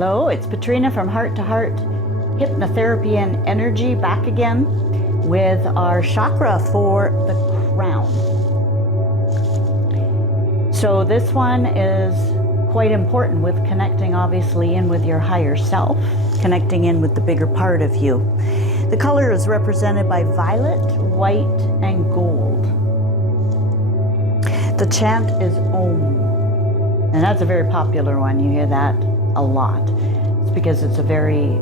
Hello, it's Petrina from Heart to Heart Hypnotherapy and Energy, back again with our chakra for the crown. So this one is quite important with connecting obviously in with your higher self, connecting in with the bigger part of you. The color is represented by violet, white, and gold. The chant is Om. And that's a very popular one. You hear that a lot. It's because it's a very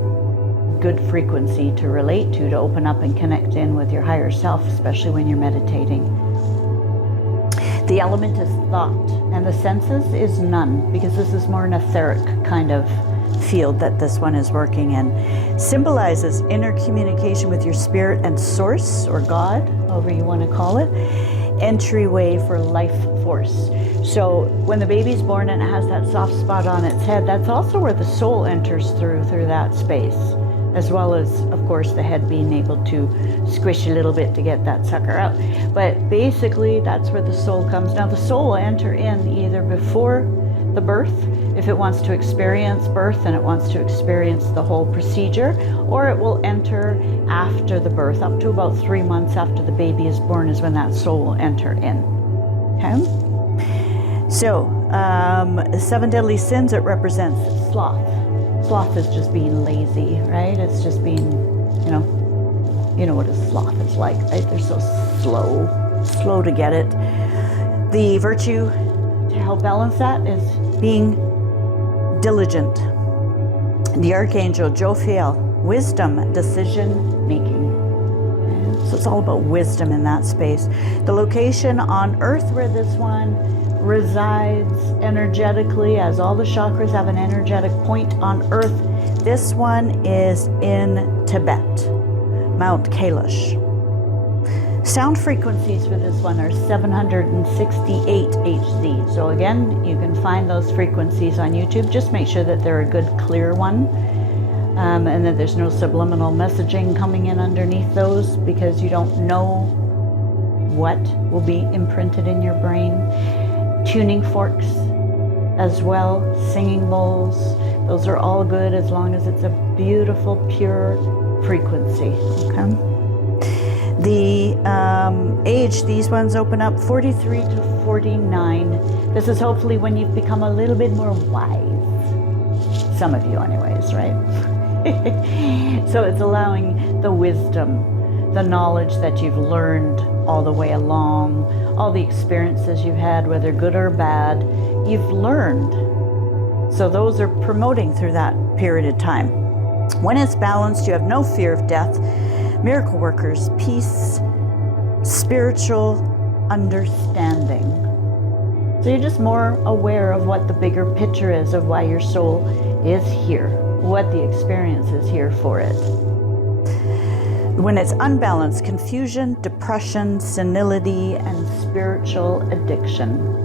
good frequency to relate to open up and connect in with your higher self, especially when you're meditating. The element is thought, and the senses is none, because this is more an etheric kind of field that this one is working in. Symbolizes inner communication with your spirit and source, or God, however you want to call it. Entryway for life force. So when the baby's born and it has that soft spot on its head, that's also where the soul enters through that space, as well as, of course, the head being able to squish a little bit to get that sucker out. But basically, that's where the soul comes. Now, the soul will enter in either before the birth, if it wants to experience birth and it wants to experience the whole procedure, or it will enter after the birth. Up to about 3 months after the baby is born is when that soul will enter in. Okay? So, 7 deadly sins, it represents sloth. Sloth is just being lazy, right? It's just being, you know what a sloth is like, right? They're so slow to get it. The virtue to help balance that is being diligent. The Archangel Jophiel, wisdom, decision making. So it's all about wisdom in that space. The location on Earth where this one resides energetically, as all the chakras have an energetic point on Earth, this one is in Tibet, Mount Kailash. Sound frequencies for this one are 768 Hz. So again, you can find those frequencies on YouTube. Just make sure that they're a good clear one, and that there's no subliminal messaging coming in underneath those, because you don't know what will be imprinted in your brain. Tuning forks as well, singing bowls, those are all good as long as it's a beautiful, pure frequency. Okay. The age, these ones open up 43 to 49. This is hopefully when you've become a little bit more wise. Some of you anyways, right? So it's allowing the wisdom, the knowledge that you've learned all the way along, all the experiences you've had, whether good or bad, you've learned. So those are promoting through that period of time. When it's balanced, you have no fear of death, miracle workers, peace, spiritual understanding. So you're just more aware of what the bigger picture is of why your soul is here, what the experience is here for it. When it's unbalanced, confusion, depression, senility, and spiritual addiction.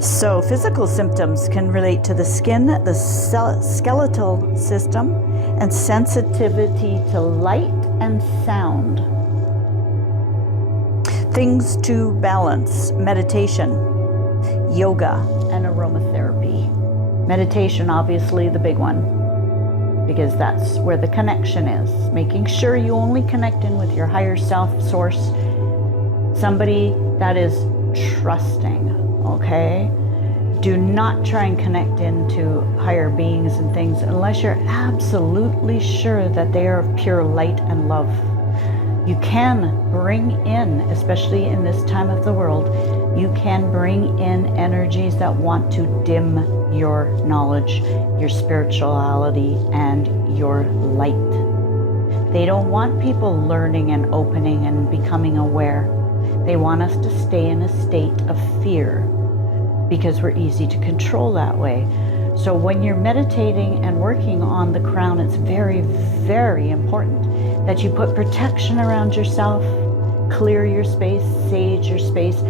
So physical symptoms can relate to the skin, the skeletal system, and sensitivity to light and sound. Things to balance: meditation, yoga, and aromatherapy. Meditation, obviously the big one, because that's where the connection is. Making sure you only connect in with your higher self, source, somebody that is trusting, okay? Do not try and connect into higher beings and things unless you're absolutely sure that they are of pure light and love. You can bring in, especially in this time of the world, you can bring in energies that want to dim your knowledge, your spirituality, and your light. They don't want people learning and opening and becoming aware. They want us to stay in a state of fear, because we're easy to control that way. So when you're meditating and working on the crown, it's very, very important that you put protection around yourself, clear your space, sage your space.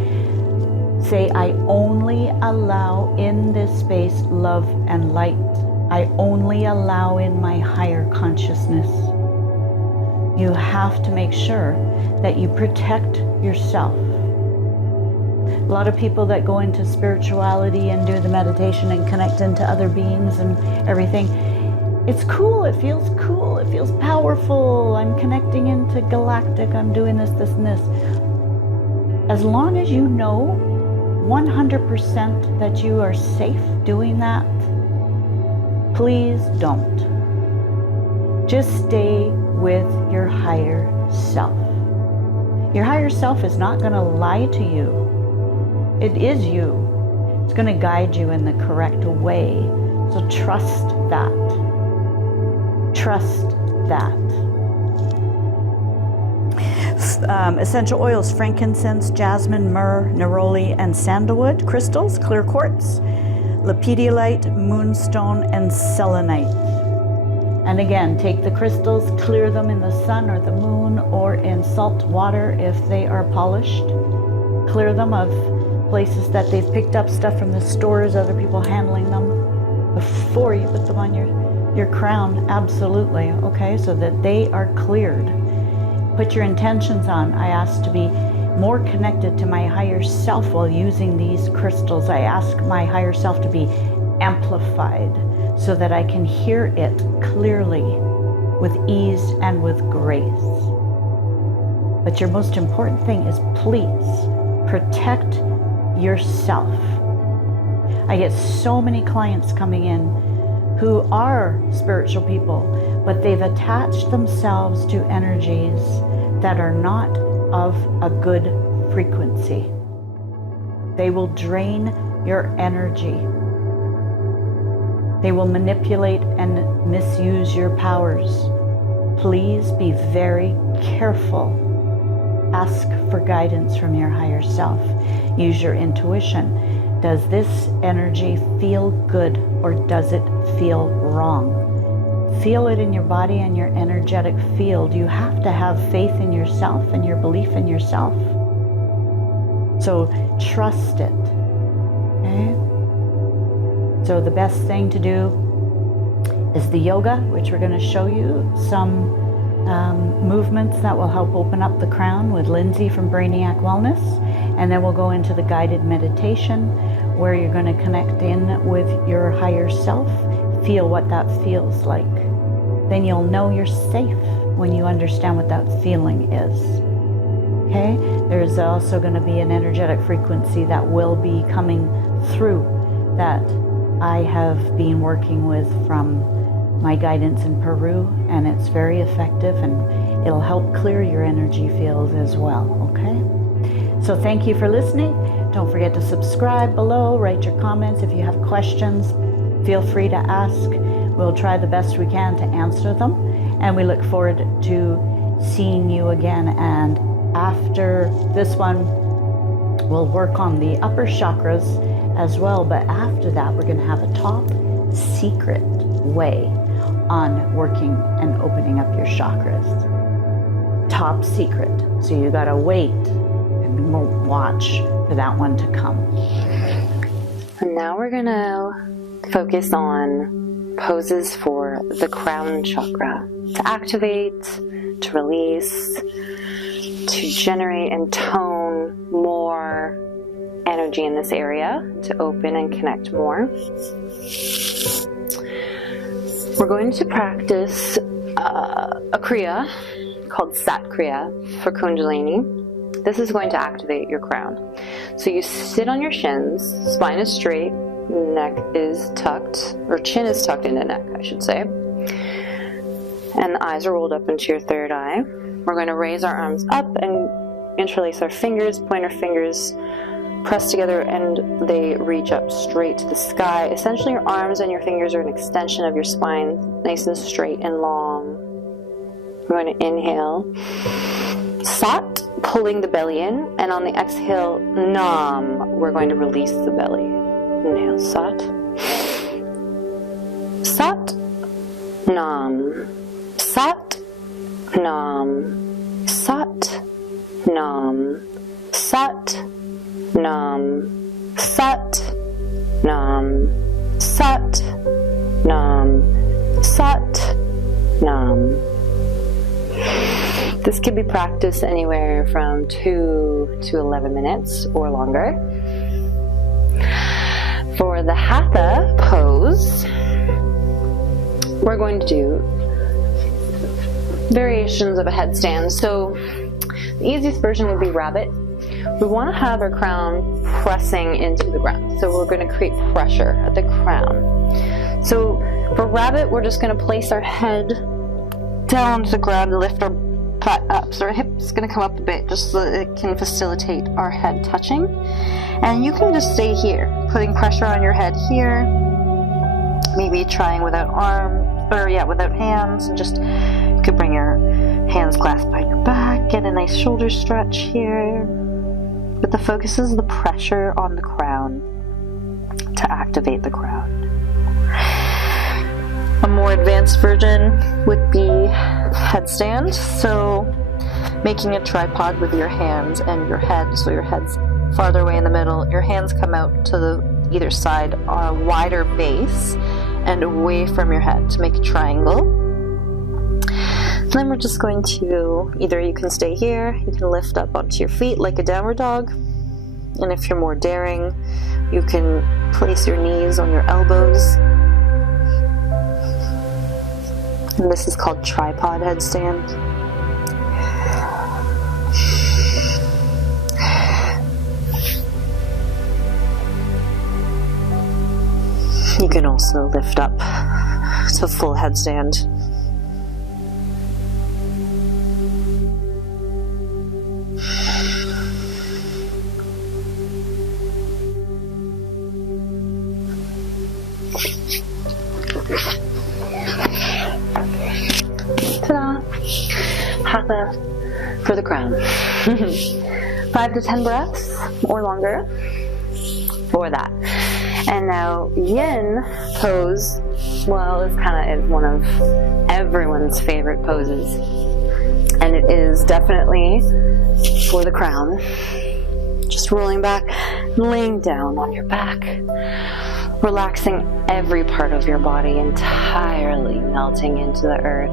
Say, I only allow in this space love and light. I only allow in my higher consciousness. You have to make sure that you protect yourself. A lot of people that go into spirituality and do the meditation and connect into other beings and everything, it's cool, it feels powerful, I'm connecting into galactic, I'm doing this, and this. As long as you know 100% that you are safe doing that, please don't. Just stay with your higher self. Your higher self is not going to lie to you. It is you. It's going to guide you in the correct way. So trust that. Trust that. Essential oils: frankincense, jasmine, myrrh, neroli, and sandalwood. Crystals: clear quartz, lepidolite, moonstone, and selenite. And again, take the crystals, clear them in the sun or the moon or in salt water if they are polished. Clear them of places that they've picked up stuff from the stores, other people handling them, before you put them on your crown. Absolutely, okay, so that they are cleared. Put your intentions on. I ask to be more connected to my higher self while using these crystals. I ask my higher self to be amplified so that I can hear it clearly, with ease and with grace. But your most important thing is, please protect yourself. I get so many clients coming in who are spiritual people, but they've attached themselves to energies that are not of a good frequency. They will drain your energy. They will manipulate and misuse your powers. Please be very careful. Ask for guidance from your higher self. Use your intuition. Does this energy feel good or does it feel wrong? Feel it in your body and your energetic field. You have to have faith in yourself and your belief in yourself. So trust it. Okay? So the best thing to do is the yoga, which we're going to show you some movements that will help open up the crown with Lindsay from Brainiac Wellness. And then we'll go into the guided meditation where you're going to connect in with your higher self. Feel what that feels like. Then you'll know you're safe when you understand what that feeling is. Okay? There's also going to be an energetic frequency that will be coming through that I have been working with from my guidance in Peru, and it's very effective and it'll help clear your energy field as well, okay? So thank you for listening. Don't forget to subscribe below, write your comments. If you have questions, feel free to ask. We'll try the best we can to answer them, and we look forward to seeing you again. And after this one, we'll work on the upper chakras as well, but after that we're going to have a top secret way on working and opening up your chakras. Top secret. So you got to wait and watch for that one to come. And now we're going to focus on poses for the crown chakra, to activate, to release, to generate and tone more energy in this area, to open and connect more. We're going to practice a kriya called Sat Kriya for Kundalini. This is going to activate your crown. So you sit on your shins, spine is straight, neck is tucked, or chin is tucked into neck, I should say. And the eyes are rolled up into your third eye. We're going to raise our arms up and interlace our fingers, point our fingers, press together, and they reach up straight to the sky. Essentially, your arms and your fingers are an extension of your spine, nice and straight and long. We're going to inhale, Sat, pulling the belly in, and on the exhale, Nam, we're going to release the belly. Inhale, Sat, Sat, Nam, Sat, Nam, Sat, Nam, Sat, Nam, Sat, Nam, Sat, Nam, Sat, Nam. This could be practiced anywhere from 2 to 11 minutes or longer. For the Hatha pose, we're going to do variations of a headstand. So the easiest version would be rabbit. We want to have our crown pressing into the ground. So we're going to create pressure at the crown. So for rabbit, we're just going to place our head down to the ground and lift our butt up. So our hip's going to come up a bit just so that it can facilitate our head touching. And you can just stay here, putting pressure on your head here. Maybe trying without without hands. And just, you could bring your hands clasped behind your back, get a nice shoulder stretch here. But the focus is the pressure on the crown to activate the crown. A more advanced version would be headstand. So making a tripod with your hands and your head, so your head's farther away in the middle, your hands come out to the either side on a wider base and away from your head to make a triangle. Then we're just going to, either you can stay here, you can lift up onto your feet like a downward dog, and if you're more daring, you can place your knees on your elbows. And this is called tripod headstand. You can also lift up to full headstand. Ta-da! Hatha for the crown. 5 to 10 breaths or longer for that. And now yin pose, well, is one of everyone's favorite poses. And it is definitely for the crown. Just rolling back, laying down on your back, relaxing every part of your body, entirely melting into the earth.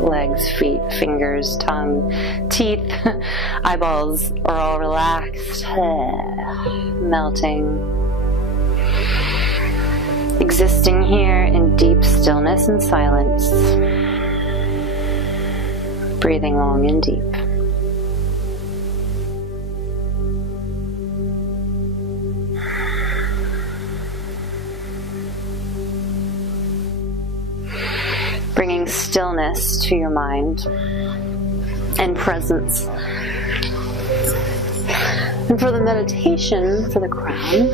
Legs, feet, fingers, tongue, teeth, eyeballs are all relaxed, melting. Existing here in deep stillness and silence. Breathing long and deep. Bringing stillness to your mind and presence. And for the meditation for the crown,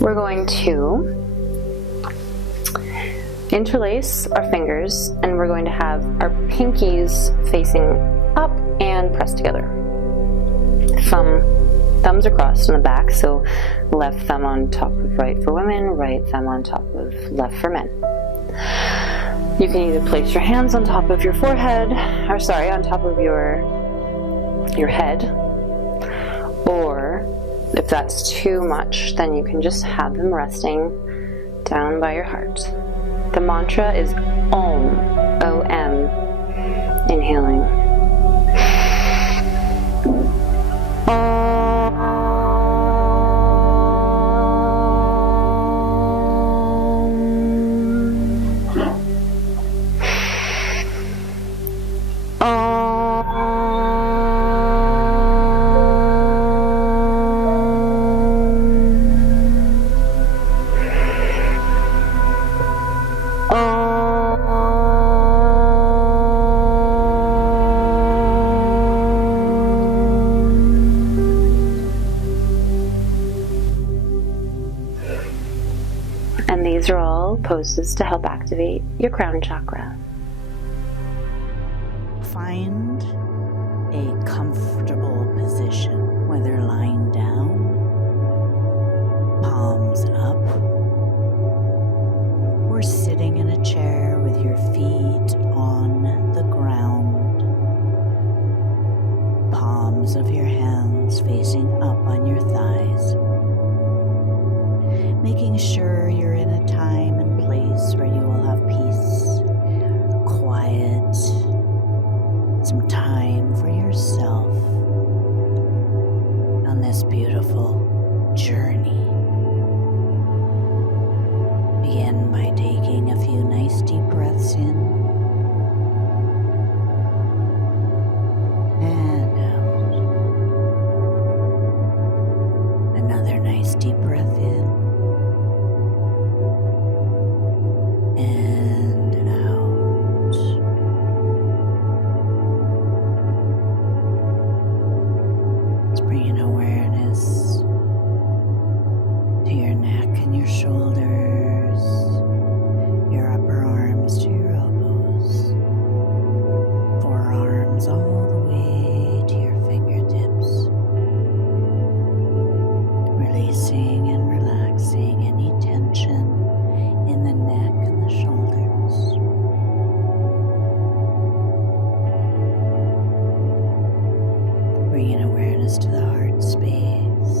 we're going to interlace our fingers and we're going to have our pinkies facing up and pressed together. Thumbs are crossed on the back, so left thumb on top of right for women, right thumb on top of left for men. You can either place your hands on top of your forehead, on top of your head, or if that's too much, then you can just have them resting down by your heart. The mantra is Om, O-M, inhaling. And these are all poses to help activate your crown chakra. Find a comfortable position, whether lying down, palms up, or sitting in a chair with your feet on the ground, palms of your hands facing up on your thighs. Making sure you're in a time and place where you will have peace, quiet, Bringing awareness to the heart space,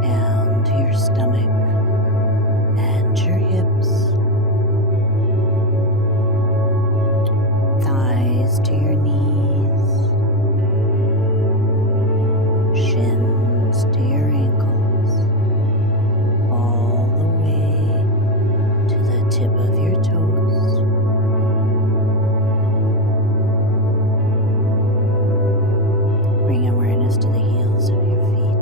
down to your stomach and your hips, thighs to your knees, shins to your ankles, all the way to the tip of your toes. Bring awareness to the heels of your feet,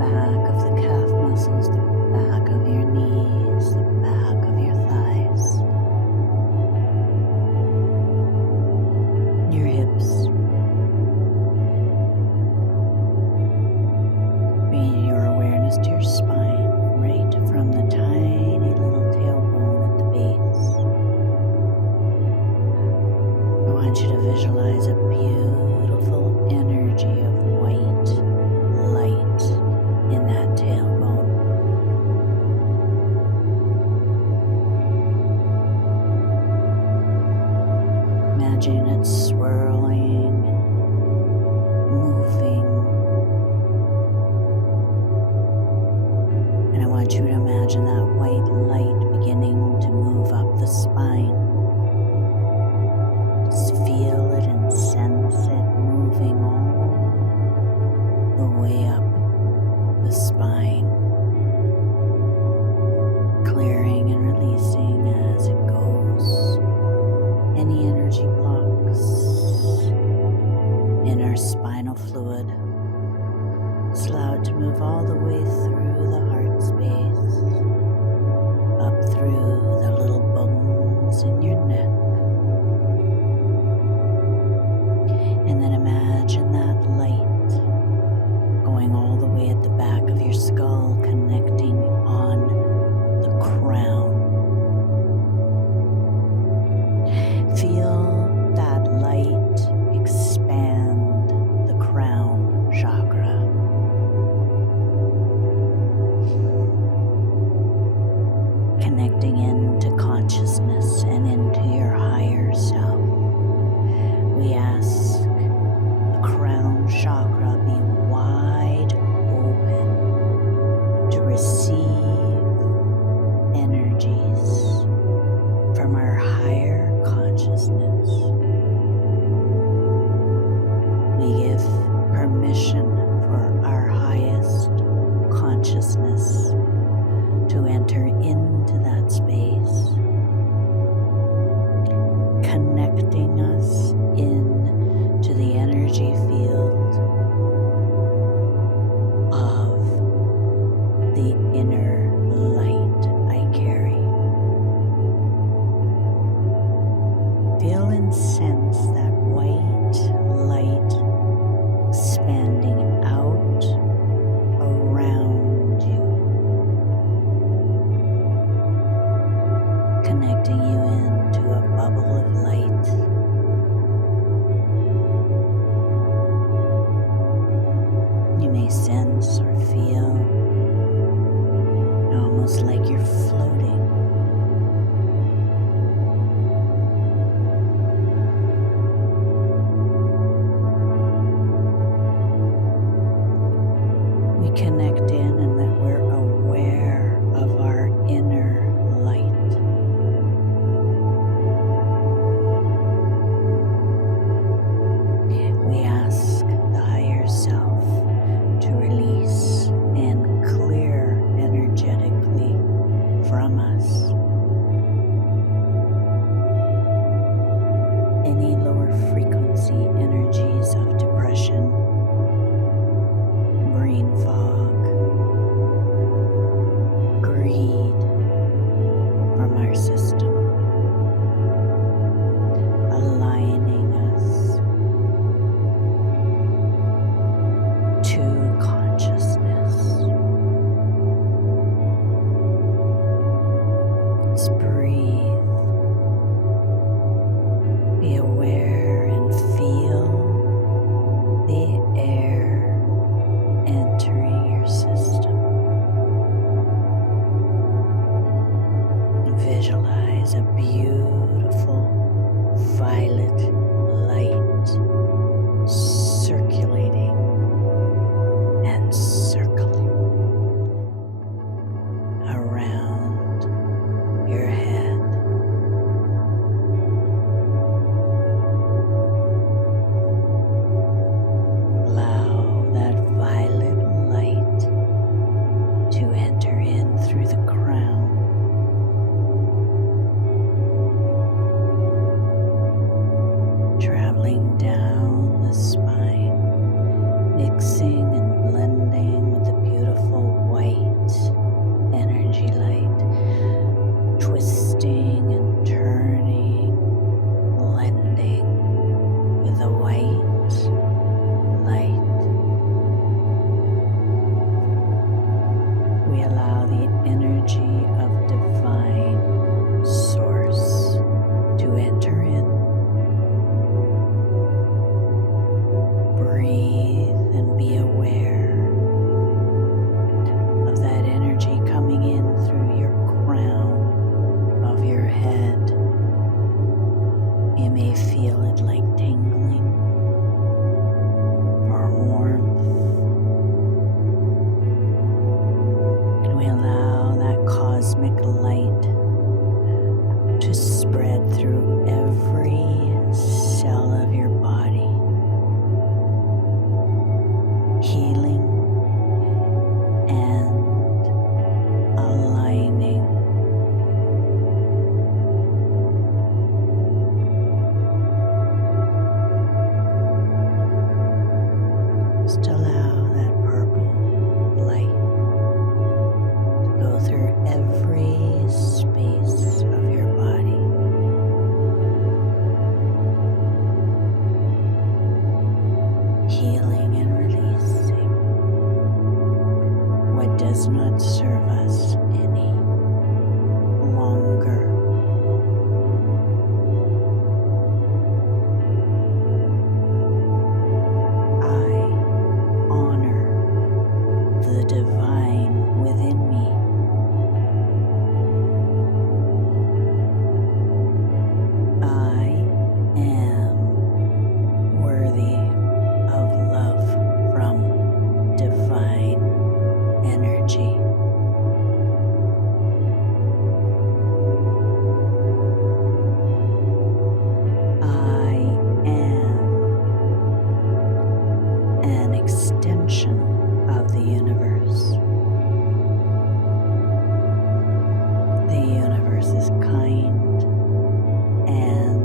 back of the calf muscles, the back of your knees, the back of your thighs, your hips. Bringing your awareness to your spine, right from the tiny little tailbone at the base. I want you to visualize a beautiful energy of white light in that tailbone. Imagine it swirling and moving. And I want you to imagine that white light beginning to move up the spine. Just feel it and sense it moving all the way up the spine, clearing and releasing as it goes. Any energy blocks in our spinal fluid, just allow it to move all the way through the heart space, up through the little bones in your neck. And then imagine that light going all the way at the back of your skull, connecting on the crown. Feel that light expand the crown chakra. Connecting into consciousness and into your higher self. We ask the crown chakra be wide open to receive energies from our higher consciousness. We give permission for our highest consciousness to enter into that space, connecting us in to the energy field of the inner light I carry. Feel and sense that white light expanding out around you, connecting you into a bubble of light. You may sense or feel almost like you're floating. We connect in and that we're aware of our inner light. We ask the higher self to release and clear energetically from us any lower frequency energies of depression, brain fog, greed from our system, aligning us to consciousness. Just breathe. Be aware and feel the center in. Breathe and be aware of that energy coming in through your crown of your head. You may feel it like tingling or warmth. And we allow that cosmic light to spread through every cell of your body, healing and aligning. Just allow that purple light to go through every space of your body. Healing and releasing what does not serve us any longer. I honor the divine within me. I am worthy of love from divine energy. I am an extension of the universe. The universe is kind and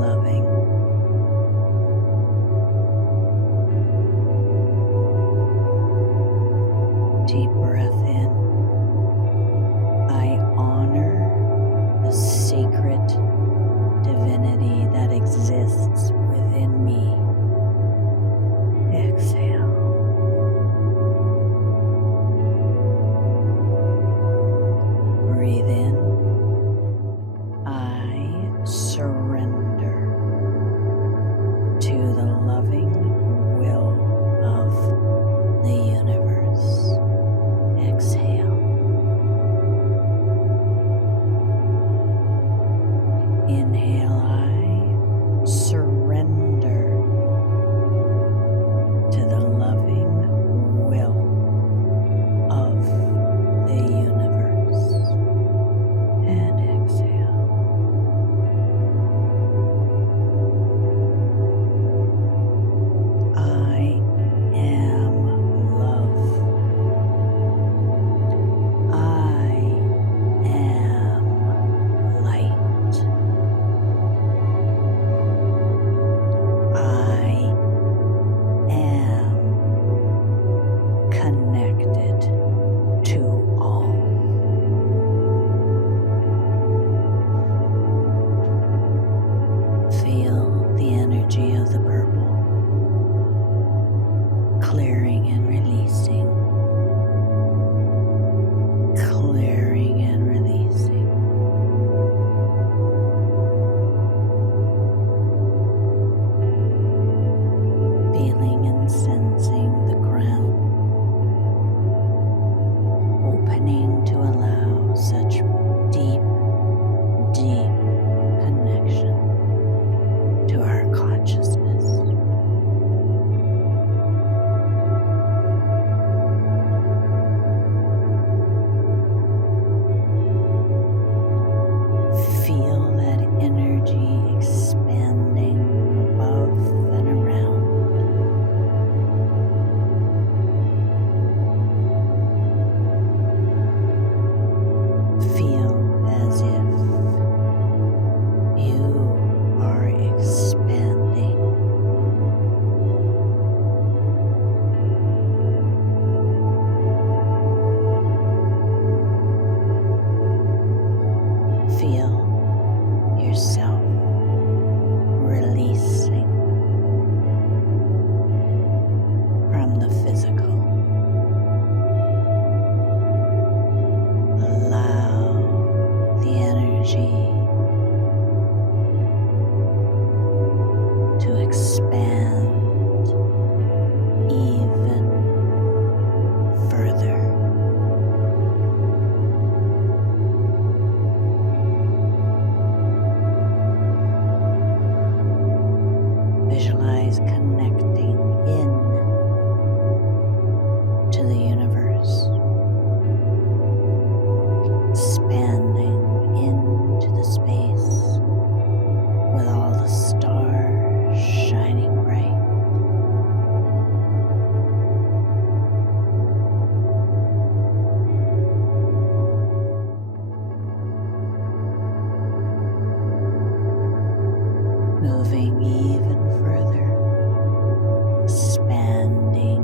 loving. Deep breath in. I honor the sacred divinity that exists within me. Exhale. Breathe in. I surrender to the loving will of the universe. Exhale. Inhale, I surrender to the loving will of the universe. And exhale. even further, expanding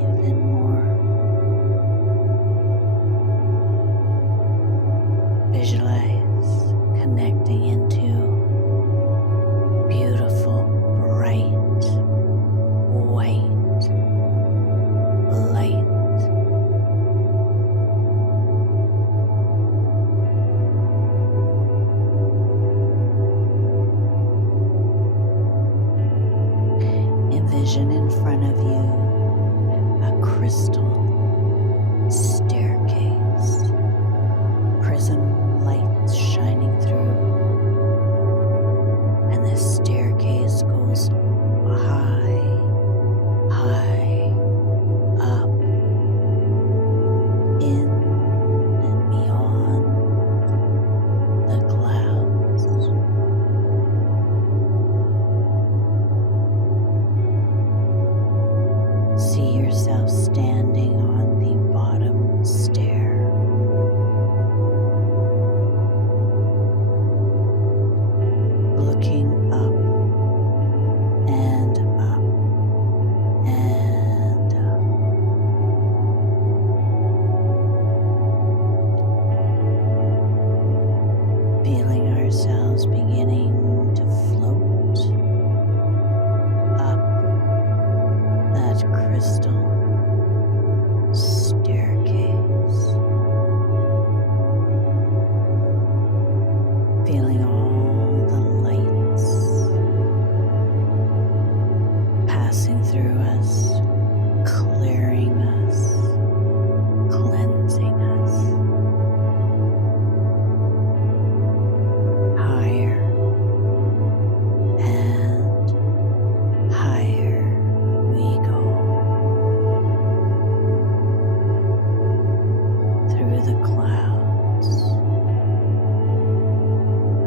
even more. Visualize connecting into beautiful, bright, white light. Envision in front of you a crystal staircase, prism lights shining through, and this staircase goes high, high up, in and beyond the clouds. See yourself standing on the bottom stair. Looking up and up and up. Feeling ourselves beginning to float up that crystal staircase. Feeling all the lights passing through us, clearing us, cleansing us. Higher and higher we go through the clouds.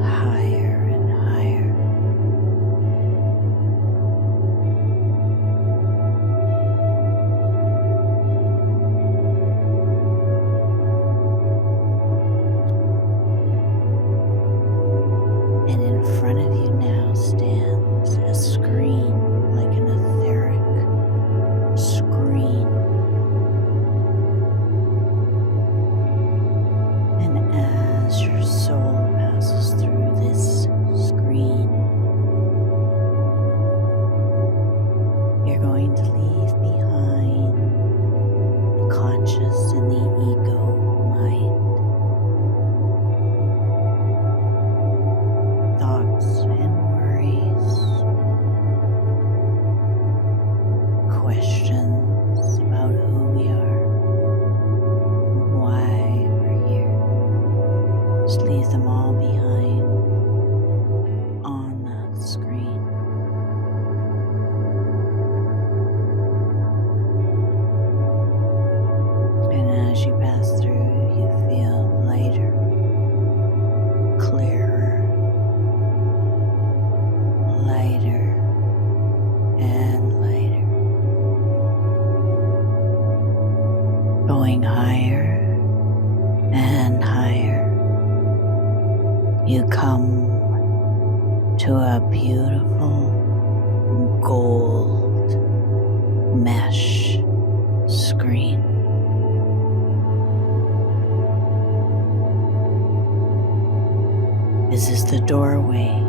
Higher and higher. And in front of you now stands a screen, like an etheric screen. And as your soul passes through this screen, you're going to leave behind the conscious and the ego mind. Thoughts and worries, questions about who we are, why we're here. Just leave them all behind on that screen. And as you pass through, you feel lighter, clearer, lighter and lighter. Going higher and higher. You come to a beautiful gold mesh screen. This is the doorway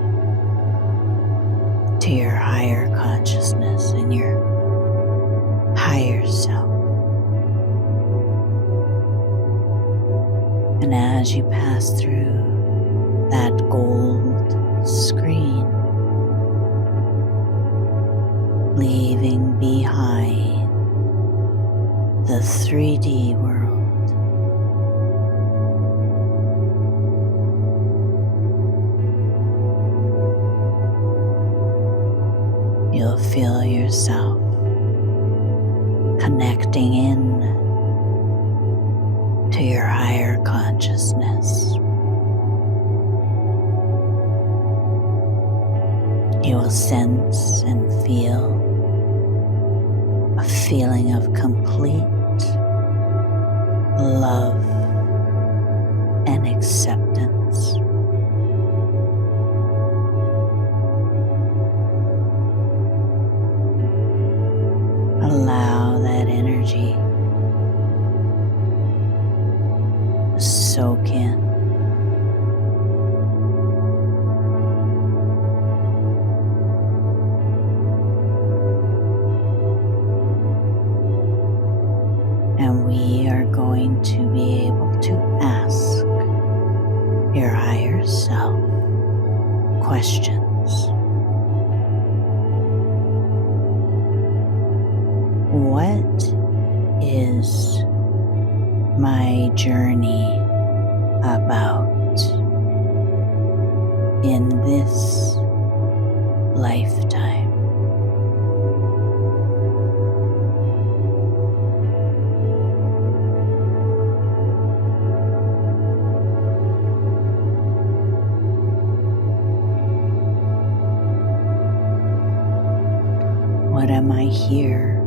to your higher consciousness and your higher self. And as you pass through that gold screen, leaving behind the 3D world, you'll feel yourself connecting in to your higher consciousness. You will sense and feel a feeling of complete love and acceptance. energy to soak in. And we are going to be able to ask your higher self questions. What is my journey about in this lifetime? What am I here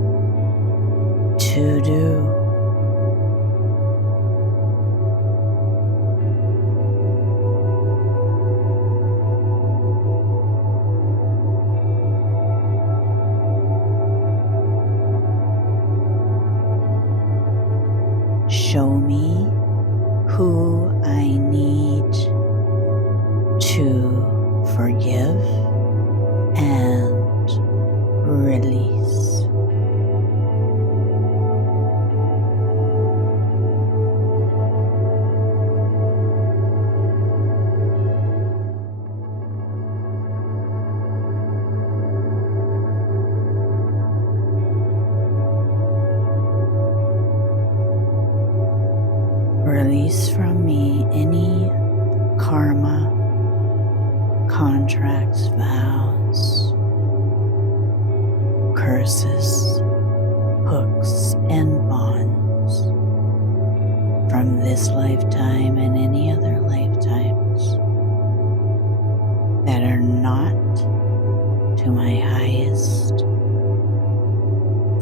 to do? Show me who I need to forgive and release. Release from me any karma, contracts, vows, curses, hooks, and bonds from this lifetime and any other lifetimes that are not to my highest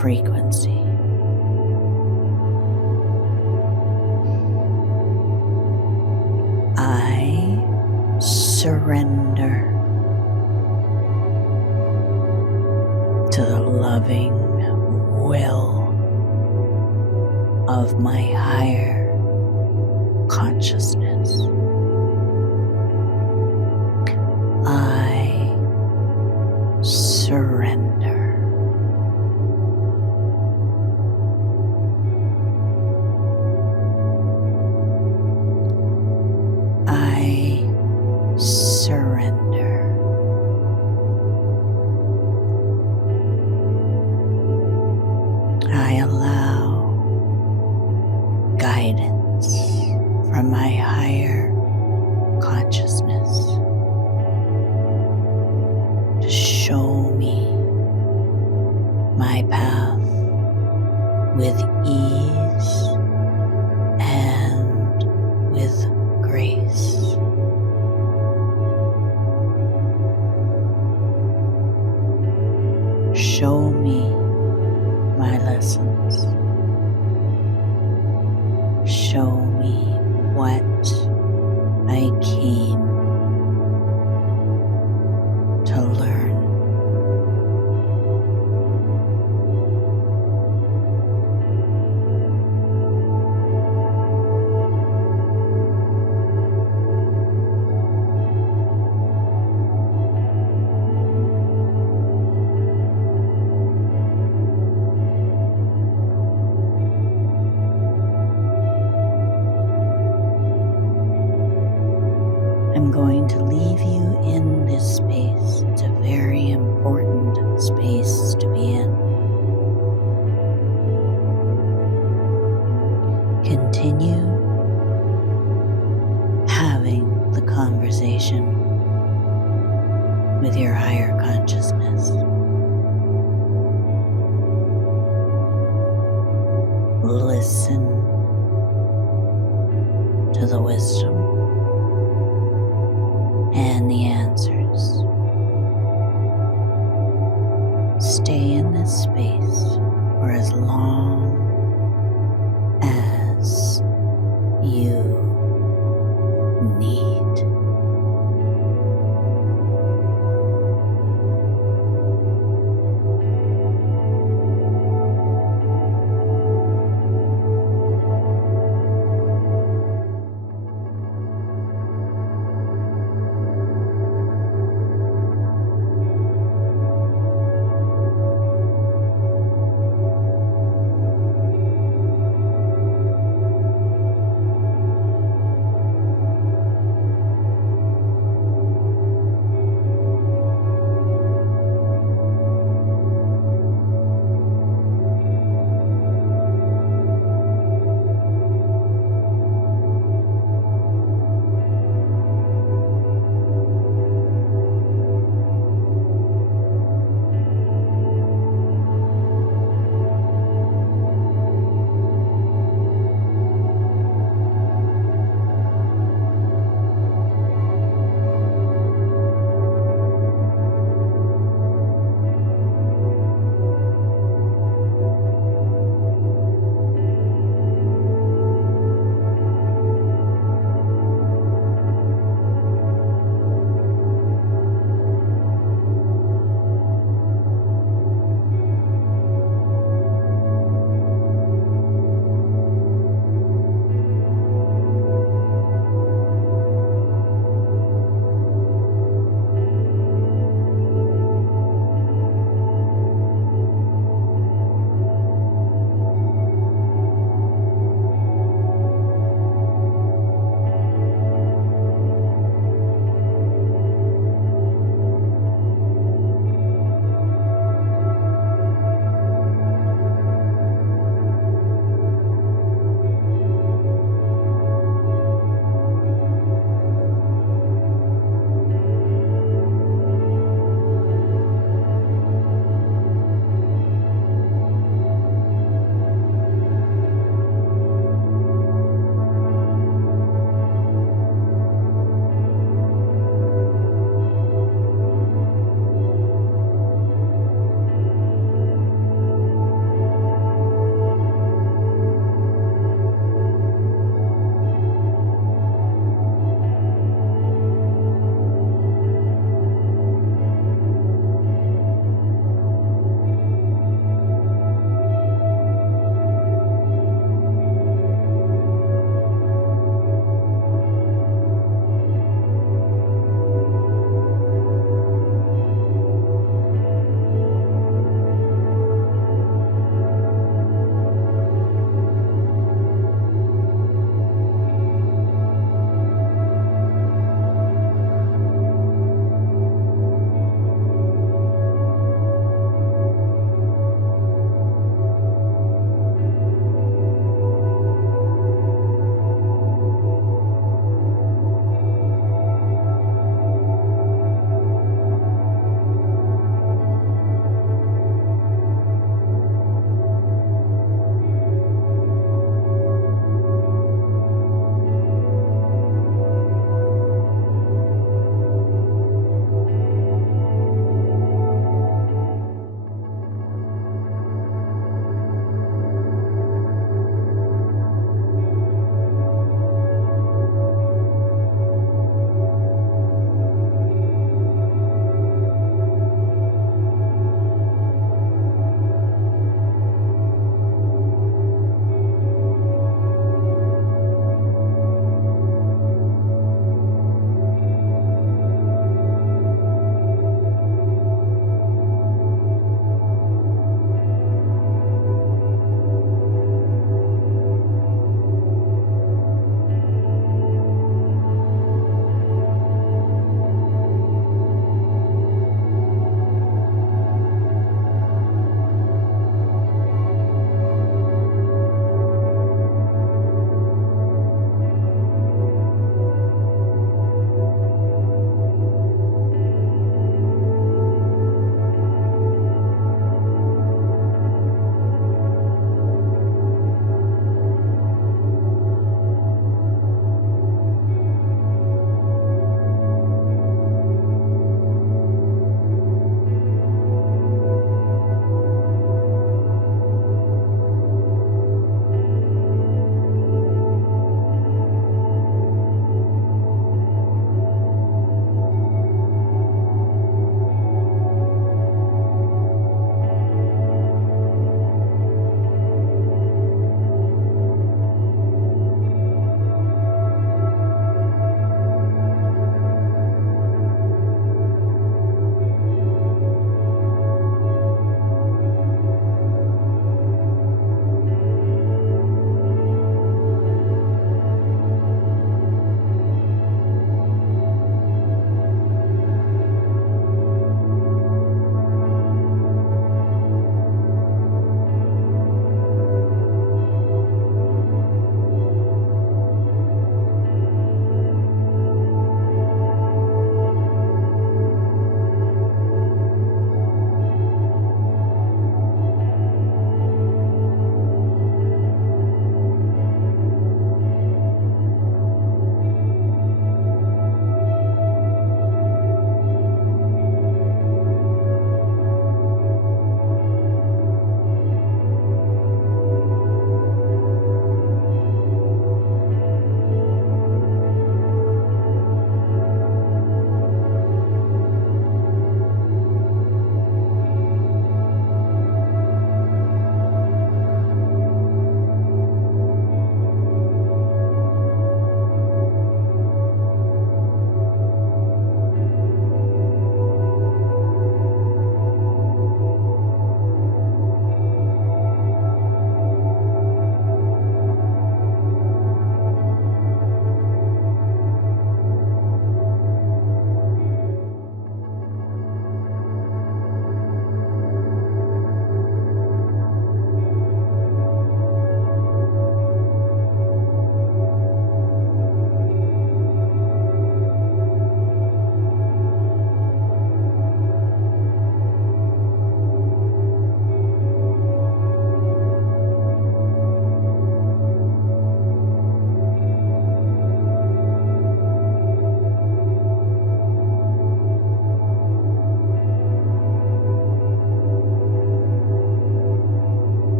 frequency. I surrender to the loving will of my higher consciousness. I surrender. I surrender. I allow guidance from my higher consciousness to show me my path with ease and with grace. Show me my lessons. Show me what I came to learn. I'm going to leave you in this space. It's a very important space to be in. Continue having the conversation with your higher consciousness. Listen to the wisdom and the answers. Stay in this space for as long